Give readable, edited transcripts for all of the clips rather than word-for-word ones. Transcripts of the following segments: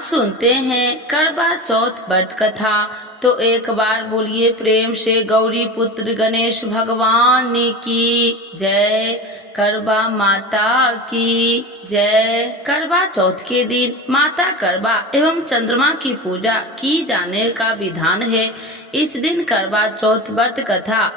आज सुनते हैं करवा चौथ व्रत कथा। तो एक बार बोलिए प्रेम से गौरी पुत्र गणेश भगवान की जय। करवा माता की जय। करवा चौथ के दिन माता करवा एवं चंद्रमा की पूजा की जाने का विधान है। इस दिन करवा चौथ व्रत कथा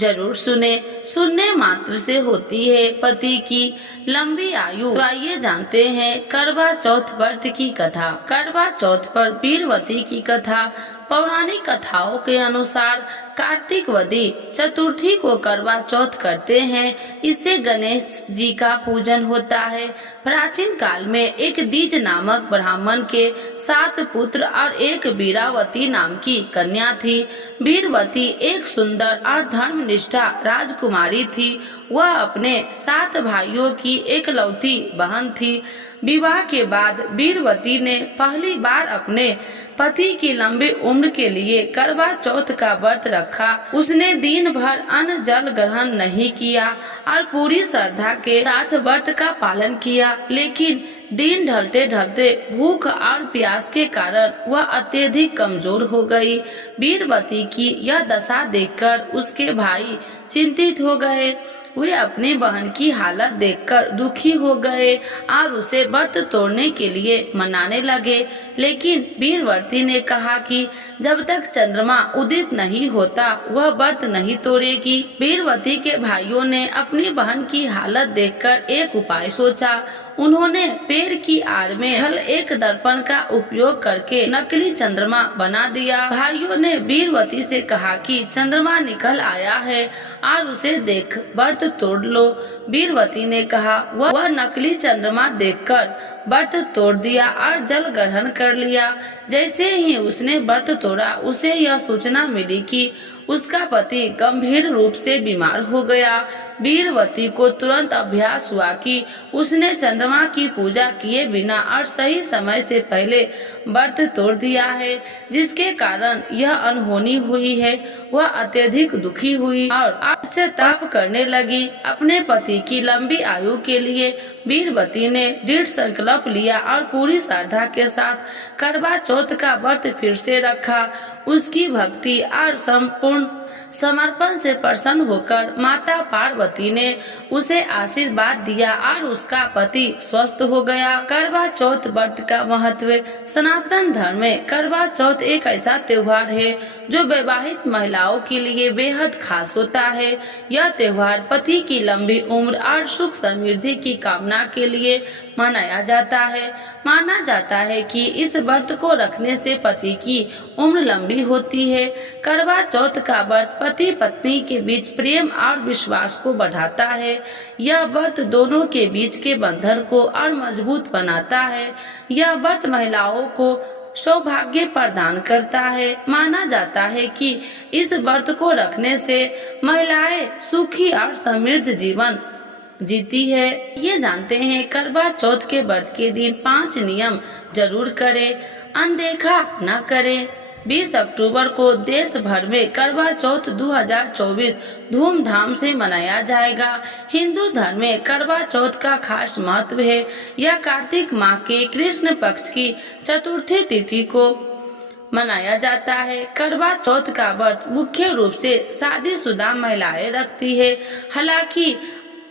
जरूर सुने। सुनने मात्र से होती है पति की लंबी आयु। तो आइए जानते हैं करवा चौथ व्रत की कथा। करवा चौथ पर वीरवती की कथा। पौराणिक कथाओं के अनुसार कार्तिक वदी चतुर्थी को करवा चौथ करते हैं। इससे गणेश जी का पूजन होता है। प्राचीन काल में एक दीज नामक ब्राह्मण के 7 पुत्र और एक वीरावती नाम की कन्या थी। वीरवती एक सुंदर और धर्मनिष्ठा राजकुमारी थी। वह अपने 7 भाइयों की एकलौती बहन थी। विवाह के बाद वीरवती ने पहली बार अपने पति की लंबी उम्र के लिए करवा चौथ का व्रत रखा। उसने दिन भर अन्न जल ग्रहण नहीं किया और पूरी श्रद्धा के साथ व्रत का पालन किया। लेकिन दिन ढलते ढलते भूख और प्यास के कारण वह अत्यधिक कमजोर हो गई। वीरवती की यह दशा देखकर उसके भाई चिंतित हो गए। वे अपनी बहन की हालत देखकर दुखी हो गए और उसे व्रत तोड़ने के लिए मनाने लगे। लेकिन वीरवती ने कहा कि जब तक चंद्रमा उदित नहीं होता वह व्रत नहीं तोड़ेगी। वीरवती के भाइयों ने अपनी बहन की हालत देखकर एक उपाय सोचा। उन्होंने पेड़ की आड़ में छल एक दर्पण का उपयोग करके नकली चंद्रमा बना दिया। भाइयों ने वीरवती से कहा कि चंद्रमा निकल आया है और उसे देख व्रत तोड़ लो। वीरवती ने कहा वह नकली चंद्रमा देखकर व्रत तोड़ दिया और जल ग्रहण कर लिया। जैसे ही उसने व्रत तोड़ा उसे यह सूचना मिली कि उसका पति गंभीर रूप से बीमार हो गया। वीरवती को तुरंत अभ्यास हुआ कि उसने चंद्रमा की पूजा किए बिना और सही समय से पहले व्रत तोड़ दिया है, जिसके कारण यह अनहोनी हुई है। वह अत्यधिक दुखी हुई और से तप करने लगी। अपने पति की लंबी आयु के लिए वीरवती ने दृढ़ संकल्प लिया और पूरी श्रद्धा के साथ करवा चौथ का व्रत फिर से रखा। उसकी भक्ति और संपूर्ण समर्पण से प्रसन्न होकर माता पार्वती ने उसे आशीर्वाद दिया और उसका पति स्वस्थ हो गया। करवा चौथ व्रत का महत्व। सनातन धर्म में करवा चौथ एक ऐसा त्योहार है जो विवाहित महिलाओं के लिए बेहद खास होता है। यह त्योहार पति की लंबी उम्र और सुख समृद्धि की कामना के लिए मनाया जाता है। माना जाता है कि इस व्रत को रखने से पति की उम्र लंबी होती है। करवा चौथ का व्रत पति पत्नी के बीच प्रेम और विश्वास को बढ़ाता है। यह व्रत दोनों के बीच के बंधन को और मजबूत बनाता है। यह व्रत महिलाओं को सौभाग्य प्रदान करता है। माना जाता है कि इस व्रत को रखने से महिलाएं सुखी और समृद्ध जीवन जीती है। ये जानते हैं करवा चौथ के व्रत के दिन 5 नियम जरूर करें। अनदेखा न करें। 20 अक्टूबर को देश भर में करवा चौथ 2024 धूमधाम से मनाया जाएगा। हिंदू धर्म में करवा चौथ का खास महत्व है। यह कार्तिक माह के कृष्ण पक्ष की चतुर्थी तिथि को मनाया जाता है। करवा चौथ का व्रत मुख्य रूप से शादीशुदा महिलाएं रखती है। हालांकि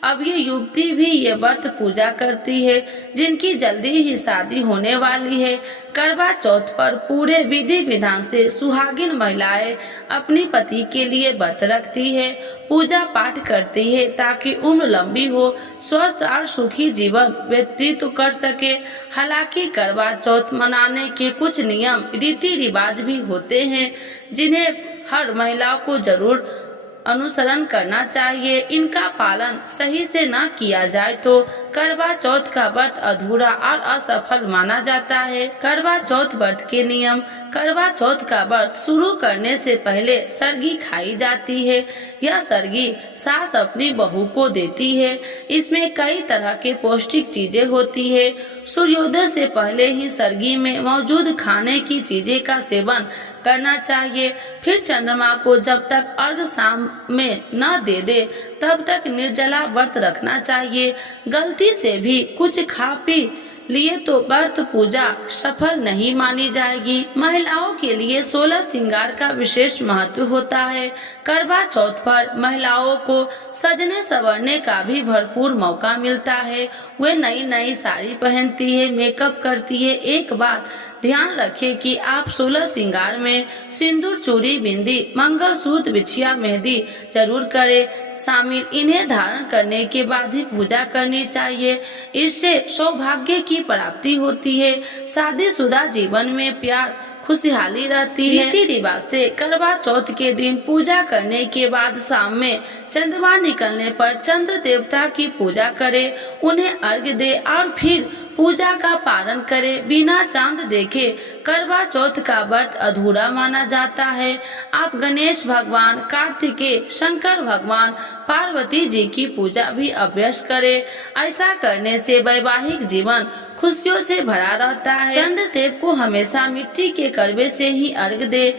अब ये युवती भी ये व्रत पूजा करती है जिनकी जल्दी ही शादी होने वाली है। करवा चौथ पर पूरे विधि विधान से सुहागिन महिलाएं अपनी पति के लिए व्रत रखती है, पूजा पाठ करती है ताकि उम्र लंबी हो, स्वस्थ और सुखी जीवन व्यतीत कर सके। हालांकि करवा चौथ मनाने के कुछ नियम रीति रिवाज भी होते हैं जिन्हें हर महिला को जरूर अनुसरण करना चाहिए। इनका पालन सही से न किया जाए तो करवा चौथ का व्रत अधूरा और असफल माना जाता है। करवा चौथ व्रत के नियम। करवा चौथ का व्रत शुरू करने से पहले सरगी खाई जाती है। यह सरगी सास अपनी बहू को देती है। इसमें कई तरह के पौष्टिक चीजें होती है। सूर्योदय से पहले ही सरगी में मौजूद खाने की चीजें का सेवन करना चाहिए। फिर चंद्रमा को जब तक अर्घ शाम में न दे दे तब तक निर्जला व्रत रखना चाहिए। गलती से भी कुछ खा पी लिए तो व्रत पूजा सफल नहीं मानी जाएगी। महिलाओं के लिए 16 श्रृंगार का विशेष महत्व होता है। करवा चौथ पर महिलाओं को सजने संवरने का भी भरपूर मौका मिलता है। वे नई नई साड़ी पहनती है, मेकअप करती है। एक बात ध्यान रखें कि आप 16 श्रृंगार में सिंदूर, चूड़ी, बिंदी, मंगलसूत्र, बिछिया, मेहंदी जरूर करें शामिल। इन्हें धारण करने के बाद ही पूजा करनी चाहिए। इससे सौभाग्य की प्राप्ति होती है। शादीशुदा जीवन में प्यार खुशहाली रहती है। रीति रिवाज से करवा चौथ के दिन पूजा करने के बाद शाम में चंद्रमा निकलने पर चंद्र देवता की पूजा करें, उन्हें अर्घ्य दे और फिर पूजा का पालन करें। बिना चांद देखे करवा चौथ का व्रत अधूरा माना जाता है। आप गणेश भगवान, कार्तिकेय, शंकर भगवान, पार्वती जी की पूजा भी अभ्यास करें। ऐसा करने से वैवाहिक जीवन खुशियों से भरा रहता है। चंद्रदेव को हमेशा मिट्टी के करवे से ही अर्घ्य दे।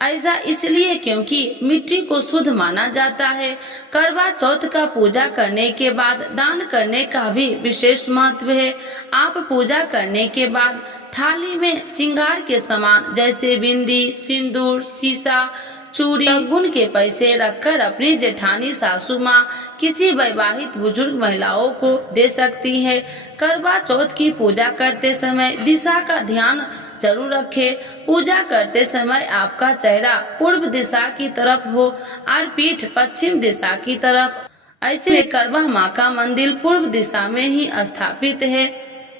ऐसा इसलिए क्योंकि मिट्टी को शुद्ध माना जाता है। करवा चौथ का पूजा करने के बाद दान करने का भी विशेष महत्व है। आप पूजा करने के बाद थाली में श्रृंगार के सामान जैसे बिंदी, सिंदूर, शीशा, चूड़ी, गुण के पैसे रखकर अपनी जेठानी, सासू माँ, किसी वैवाहिक बुजुर्ग महिलाओं को दे सकती है। करवा चौथ की पूजा करते समय दिशा का ध्यान जरूर रखें। पूजा करते समय आपका चेहरा पूर्व दिशा की तरफ हो और पीठ पश्चिम दिशा की तरफ। ऐसे करवा माँ का मंदिर पूर्व दिशा में ही स्थापित है।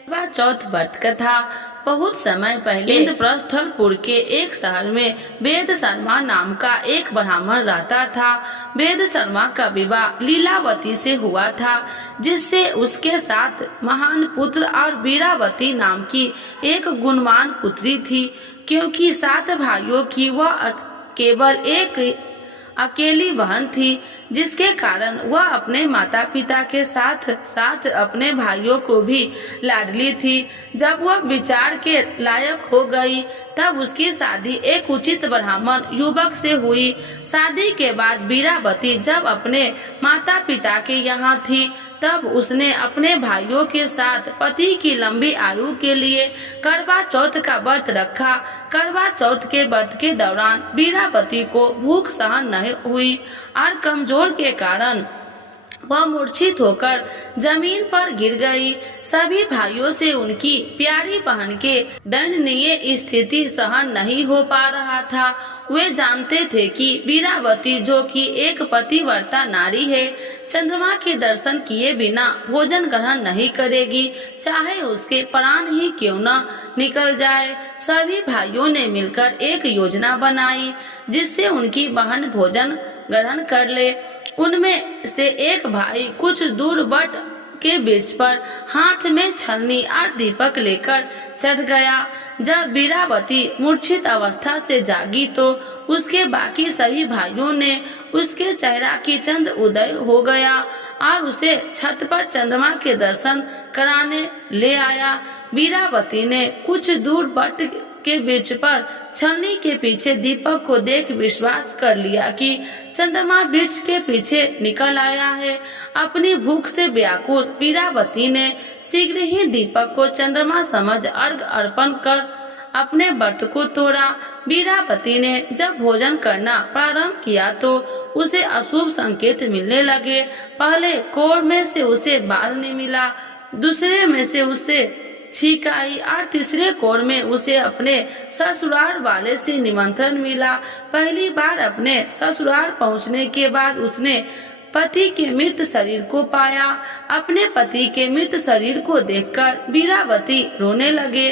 करवा चौथ व्रत कथा। बहुत समय पहले इंद्रप्रस्थलपुर के एक शहर में वेद शर्मा नाम का एक ब्राह्मण रहता था। वेद शर्मा का विवाह लीलावती से हुआ था, जिससे उसके साथ महान पुत्र और वीरावती नाम की एक गुणवान पुत्री थी। क्योंकि 7 भाइयों की वह केवल एक अकेली बहन थी, जिसके कारण वह अपने माता पिता के साथ साथ अपने भाइयों को भी लाडली थी। जब वह विचार के लायक हो गई तब उसकी शादी एक उचित ब्राह्मण युवक से हुई। शादी के बाद वीरावती जब अपने माता पिता के यहाँ थी तब उसने अपने भाइयों के साथ पति की लंबी आयु के लिए करवा चौथ का व्रत रखा। करवा चौथ के व्रत के दौरान वीरावती को भूख सहन नहीं हुई और कमजोर के कारण वह मूर्छित होकर जमीन पर गिर गई। सभी भाइयों से उनकी प्यारी बहन के दयनीय स्थिति सहन नहीं हो पा रहा था। वे जानते थे कि वीरावती, जो कि एक पतिव्रता नारी है, चंद्रमा के दर्शन किए बिना भोजन ग्रहण नहीं करेगी, चाहे उसके प्राण ही क्यों न निकल जाए। सभी भाइयों ने मिलकर एक योजना बनाई जिससे उनकी बहन भोजन ग्रहण कर ले। उनमें से एक भाई कुछ दूर वट के वृक्ष पर हाथ में छलनी और दीपक लेकर चढ़ गया। जब वीरावती मूर्छित अवस्था से जागी तो उसके बाकी सभी भाइयों ने उसके चेहरा की चंद उदय हो गया और उसे छत पर चंद्रमा के दर्शन कराने ले आया। वीरावती ने कुछ दूर वट के वृक्ष पर छलनी के पीछे दीपक को देख विश्वास कर लिया कि चंद्रमा वृक्ष के पीछे निकल आया है। अपनी भूख से व्याकुल वीरावती ने शीघ्र ही दीपक को चंद्रमा समझ अर्घ्य अर्पण कर अपने व्रत को तोड़ा। वीरावती ने जब भोजन करना प्रारंभ किया तो उसे अशुभ संकेत मिलने लगे। पहले कोर में से उसे बाल नहीं मिला, दूसरे में से उसे छींक आई और तीसरे कोर में उसे अपने ससुराल वाले से निमंत्रण मिला। पहली बार अपने ससुराल पहुंचने के बाद उसने पति के मृत शरीर को पाया। अपने पति के मृत शरीर को देखकर वीरावती रोने लगे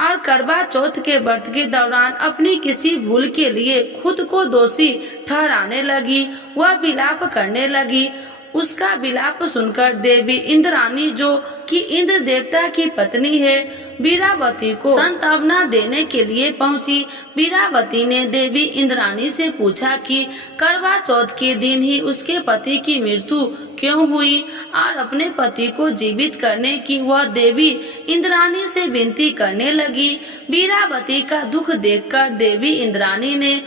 और करवा चौथ के व्रत के दौरान अपनी किसी भूल के लिए खुद को दोषी ठहराने लगी। वह विलाप करने लगी। उसका विलाप सुनकर देवी इंद्राणी, जो कि इंद्र देवता की पत्नी है, वीरावती को सांत्वना देने के लिए पहुंची। वीरावती ने देवी इंद्राणी से पूछा कि करवा चौथ के दिन ही उसके पति की मृत्यु क्यों हुई और अपने पति को जीवित करने की वह देवी इंद्राणी से विनती करने लगी। वीरावती का दुख देखकर देवी इंद्राणी ने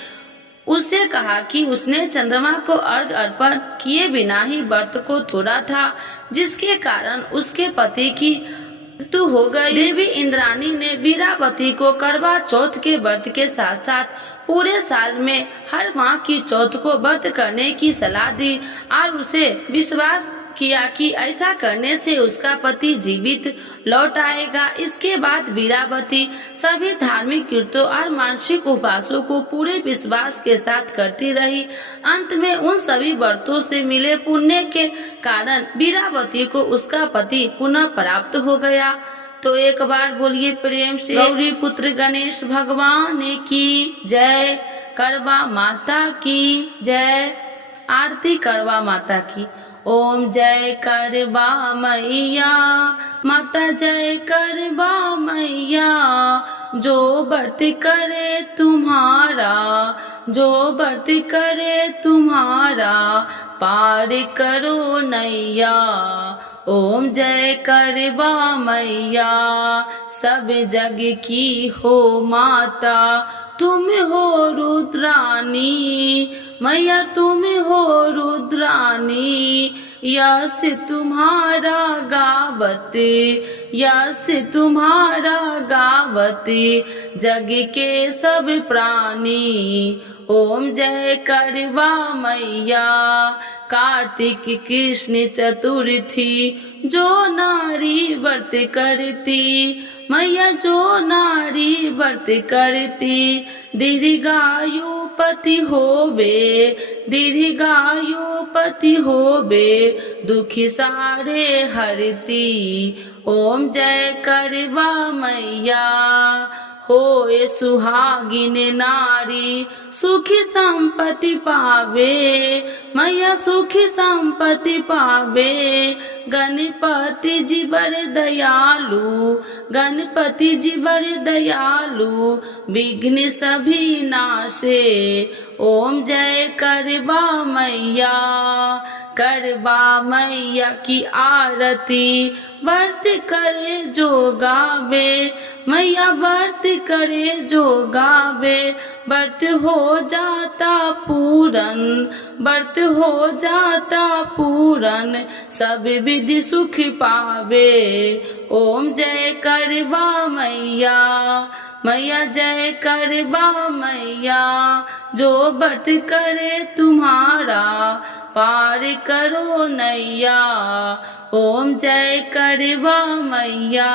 उससे कहा कि उसने चंद्रमा को अर्घ्य अर्पण किए बिना ही व्रत को तोड़ा था, जिसके कारण उसके पति की मृत्यु हो गई। देवी इंद्राणी ने वीरावती को करवा चौथ के व्रत के साथ साथ पूरे साल में हर माह की चौथ को व्रत करने की सलाह दी और उसे विश्वास किया कि ऐसा करने से उसका पति जीवित लौट आएगा। इसके बाद वीरावती सभी धार्मिक कृत्यों और मानसिक उपासों को पूरे विश्वास के साथ करती रही। अंत में उन सभी व्रतों से मिले पुण्य के कारण वीरावती को उसका पति पुनः प्राप्त हो गया। तो एक बार बोलिए प्रेम से गौरी पुत्र गणेश भगवान की जय, करवा माता की जय। आरती करवा माता की। ओम जय करवा मैया माता, जय करवा मैया, जो व्रत करे तुम्हारा, जो व्रत करे तुम्हारा, पार करो नैया। ओम जय करवा मैया, सब जग की हो माता, तुम हो रुद्रानी मैया, तुम हो रुद्रानी। यश तुम्हारा गावत, यश तुम्हारा गावत, जग के सब प्राणी। ओम जय करवा मैया, कार्तिक कृष्ण चतुर्थी, जो नारी व्रत करती मैया, जो नारी व्रत करती, दीर्घायु पति होवे, दीर्घायु पति होवे, दुखी सारे हरती। ओम जय करवा मैया, होए सुहागिन नारी, सुखी संपत्ति पावे मैया, सुखी संपत्ति पावे। गणपति जी बड़े दयालु, गणपति जी बड़े दयालु, विघ्न सभी नाशे। ओम जय करवा मैया, करवा मैया की आरती, व्रत करे जो गावे मैया, व्रत करे जो गावे, व्रत हो जाता पूरन, व्रत हो जाता पूरन, सब विधि सुख पावे। ओम जय करवा मैया, मैया जय करवा मैया, जो व्रत करे तुम्हारा, पार करो नैया। ओम जय करवा मैया।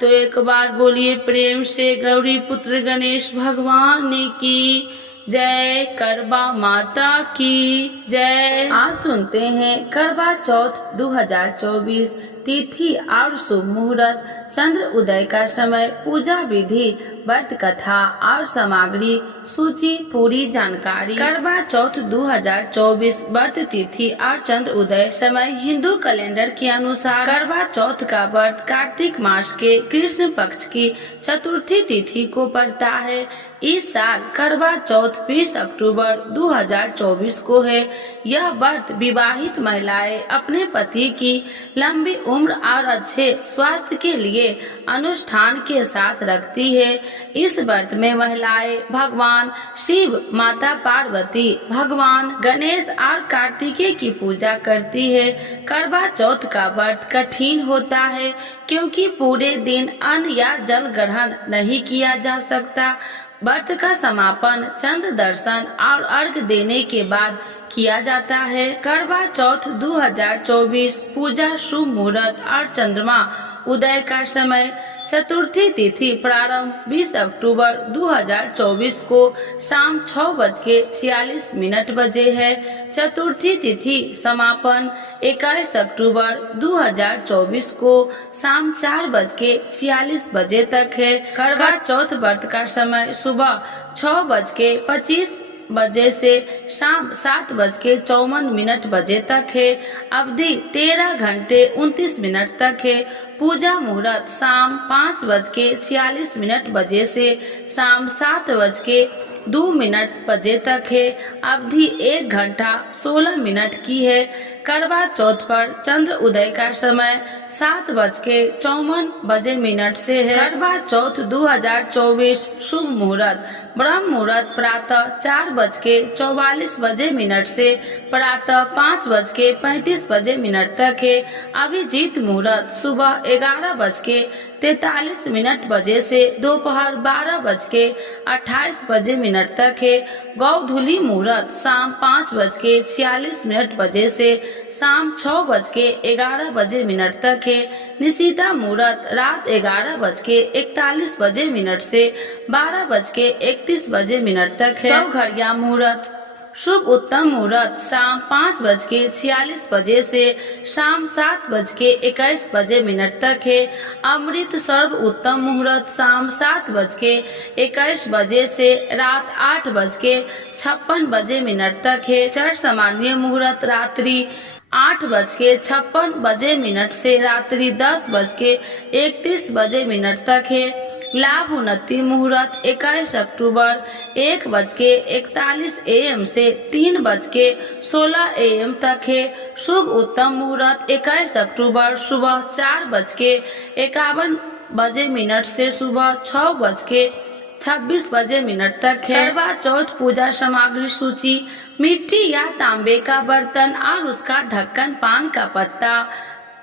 तो एक बार बोलिए प्रेम से गौरी पुत्र गणेश भगवान की जय, करवा माता की जय। आज सुनते हैं करवा चौथ 2024 तिथि और शुभ मुहूर्त, चंद्र उदय का समय, पूजा विधि, व्रत कथा और सामग्री सूची पूरी जानकारी। करवा चौथ 2024 व्रत तिथि और चंद्र उदय समय हिंदू कैलेंडर के अनुसार करवा चौथ का व्रत कार्तिक मास के कृष्ण पक्ष की चतुर्थी तिथि को पड़ता है। इस साल करवा चौथ 20 अक्टूबर 2024 को है। यह व्रत विवाहित महिलाएं अपने पति की लंबी उम्र और अच्छे स्वास्थ्य के लिए अनुष्ठान के साथ रखती है। इस व्रत में महिलाएं भगवान शिव, माता पार्वती, भगवान गणेश और कार्तिकेय की पूजा करती है। करवा चौथ का व्रत कठिन होता है क्योंकि पूरे दिन अन्न या जल ग्रहण नहीं किया जा सकता। व्रत का समापन चंद्र दर्शन और अर्घ देने के बाद किया जाता है। करवा चौथ 2024 पूजा शुभ मुहूर्त और चंद्रमा उदय का समय, चतुर्थी तिथि प्रारंभ 20 अक्टूबर 2024 को शाम 6:46 बजे है। चतुर्थी तिथि समापन 21 अक्टूबर 2024 को शाम 4:46 बजे तक है। करवा चौथ व्रत का समय सुबह 6:25 बजे से शाम 7:54 बजे तक है। अवधि 13 घंटे 29 मिनट तक है। पूजा मुहूर्त शाम 5:46 बजे से शाम 7:02 बजे तक है। अवधि 1 घंटा 16 मिनट की है। करवा चौथ पर चंद्र उदय का समय 7:54 से है। करवा चौथ 2024 शुभ मुहूर्त ब्रह्म मुहूर्त प्रातः 4:44 से प्रातः 5:35 तक है। अभिजीत मुहूर्त सुबह 11:43 से दोपहर 12:28 तक है। गौधुली मुहूर्त शाम 5:46 से शाम 6:11 तक है। निशिता मुहूर्त रात 11:41 से 12:31 तक है। चौघड़िया मुहूर्त शुभ उत्तम मुहूर्त शाम 5:46 से शाम 7:21 तक है। अमृत सर्व उत्तम मुहूर्त शाम 7:21 से रात 8:56 तक है। चर सामान्य मुहूर्त रात्रि 8:56 से रात्रि 10:31 तक है। लाभ उन्नति मुहूर्त 21 अक्टूबर 1:41 AM से 3:16 AM तक है। शुभ उत्तम मुहूर्त 21 अक्टूबर सुबह 4:51 से सुबह 6:26 तक है। करवा चौथ पूजा सामग्री सूची मिट्टी या तांबे का बर्तन और उसका ढक्कन, पान का पत्ता,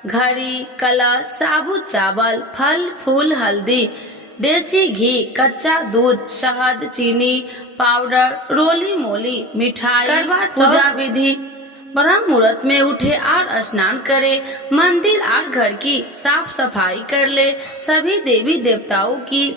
घड़ी, कलश, साबुत चावल, फल फूल, हल्दी, देसी घी, कच्चा दूध, शहद, चीनी पाउडर, रोली मोली, मिठाई। करवा पूजा विधि ब्रह्म मुहूर्त में उठे और स्नान करे, मंदिर और घर की साफ सफाई कर ले, सभी देवी देवताओं की